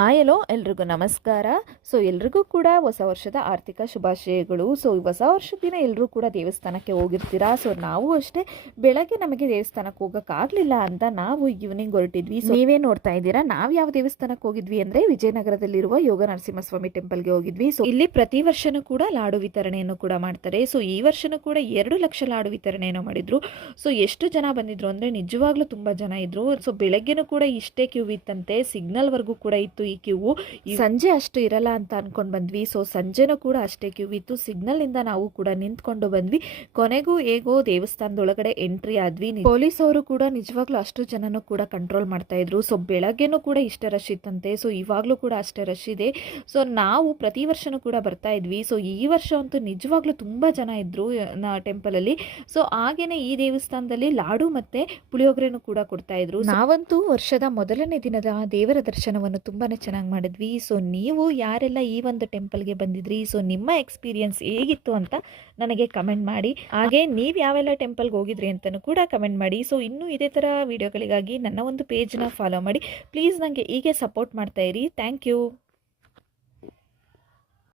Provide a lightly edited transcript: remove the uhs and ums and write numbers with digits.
ಎಲ್ಲೋ ಎಲ್ರಿಗೂ ನಮಸ್ಕಾರ. ಸೊ ಎಲ್ರಿಗೂ ಕೂಡ ಹೊಸ ವರ್ಷದ ಆರ್ಥಿಕ ಶುಭಾಶಯಗಳು. ಸೊ ಹೊಸ ವರ್ಷದ ದಿನ ಎಲ್ಲರೂ ಕೂಡ ದೇವಸ್ಥಾನಕ್ಕೆ ಹೋಗಿರ್ತೀರಾ. ಸೊ ನಾವು ಅಷ್ಟೇ ಬೆಳಗ್ಗೆ ನಮಗೆ ದೇವಸ್ಥಾನಕ್ಕೆ ಹೋಗೋಕ್ಕಾಗಲಿಲ್ಲ ಅಂತ ನಾವು ಈವ್ನಿಂಗ್ ಹೊರಟಿದ್ವಿ. ಸೊ ನೀವೇ ನೋಡ್ತಾ ಇದ್ದೀರಾ, ನಾವು ಯಾವ ದೇವಸ್ಥಾನಕ್ಕೆ ಹೋಗಿದ್ವಿ ಅಂದರೆ ವಿಜಯನಗರದಲ್ಲಿರುವ ಯೋಗ ನರಸಿಂಹಸ್ವಾಮಿ ಟೆಂಪಲ್ಗೆ ಹೋಗಿದ್ವಿ. ಸೊ ಇಲ್ಲಿ ಪ್ರತಿ ವರ್ಷನೂ ಕೂಡ ಲಾಡು ವಿತರಣೆಯನ್ನು ಕೂಡ ಮಾಡ್ತಾರೆ. ಸೊ ಈ ವರ್ಷನೂ ಕೂಡ 2 ಲಕ್ಷ ಲಾಡು ವಿತರಣೆಯನ್ನು ಮಾಡಿದ್ರು. ಸೊ ಎಷ್ಟು ಜನ ಬಂದಿದ್ರು ಅಂದರೆ ನಿಜವಾಗ್ಲೂ ತುಂಬ ಜನ ಇದ್ರು. ಸೊ ಬೆಳಗ್ಗೆನೂ ಕೂಡ ಇಷ್ಟೇ ಕ್ಯೂ ಇತ್ತಂತೆ, ಸಿಗ್ನಲ್ವರೆಗೂ ಕೂಡ ಇತ್ತು ಈ ಕ್ಯೂ. ಸಂಜೆ ಅಷ್ಟು ಇರಲ್ಲ ಅಂತ ಅನ್ಕೊಂಡ್ ಬಂದ್ವಿ. ಸೊ ಸಂಜೆನೂ ಕೂಡ ಅಷ್ಟೇ ಕ್ಯೂ ಇತ್ತು. ಸಿಗ್ನಲ್ ಇಂದ ನಾವು ಕೂಡ ನಿಂತ್ಕೊಂಡು ಬಂದ್ವಿ. ಕೊನೆಗೂ ಹೇಗೋ ದೇವಸ್ಥಾನದೊಳಗಡೆ ಎಂಟ್ರಿ ಆದ್ವಿ. ಪೊಲೀಸ್ ಅವರು ಕೂಡ ನಿಜವಾಗ್ಲೂ ಅಷ್ಟು ಜನನು ಕೂಡ ಕಂಟ್ರೋಲ್ ಮಾಡ್ತಾ ಇದ್ರು. ಸೊ ಬೆಳಗ್ಗೆನೂ ಕೂಡ ಇಷ್ಟೇ ರಶ್ ಇತ್ತಂತೆ. ಸೊ ಇವಾಗ್ಲೂ ಕೂಡ ಅಷ್ಟೇ ರಶ್ ಇದೆ. ಸೊ ನಾವು ಪ್ರತಿ ವರ್ಷನೂ ಕೂಡ ಬರ್ತಾ ಇದ್ವಿ. ಸೊ ಈ ವರ್ಷ ಅಂತೂ ನಿಜವಾಗ್ಲೂ ತುಂಬಾ ಜನ ಇದ್ರು ಟೆಂಪಲ್ ಅಲ್ಲಿ. ಸೊ ಹಾಗೇನೆ ಈ ದೇವಸ್ಥಾನದಲ್ಲಿ ಲಾಡು ಮತ್ತೆ ಪುಳಿಯೋಗರೆನೂ ಕೂಡ ಕೊಡ್ತಾ ಇದ್ರು. ನಾವಂತೂ ವರ್ಷದ ಮೊದಲನೇ ದಿನದ ದೇವರ ದರ್ಶನವನ್ನು ತುಂಬಾನೇ ಚೆನ್ನಾಗಿ ಮಾಡಿದ್ವಿ. ಸೊ ನೀವು ಯಾರೆಲ್ಲ ಈ ಒಂದು ಟೆಂಪಲ್ಗೆ ಬಂದಿದ್ರಿ, ಸೊ ನಿಮ್ಮ ಎಕ್ಸ್ಪೀರಿಯನ್ಸ್ ಹೇಗಿತ್ತು ಅಂತ ನನಗೆ ಕಮೆಂಟ್ ಮಾಡಿ. ಹಾಗೆ ನೀವು ಯಾವೆಲ್ಲ ಟೆಂಪಲ್ಗೆ ಹೋಗಿದ್ರಿ ಅಂತಲೂ ಕೂಡ ಕಮೆಂಟ್ ಮಾಡಿ. ಸೊ ಇನ್ನೂ ಇದೇ ಥರ ವಿಡಿಯೋಗಳಿಗಾಗಿ ನನ್ನ ಒಂದು ಪೇಜ್ನ ಫಾಲೋ ಮಾಡಿ. ಪ್ಲೀಸ್ ನನಗೆ ಹೀಗೆ ಸಪೋರ್ಟ್ ಮಾಡ್ತಾ ಇರಿ. Thank you.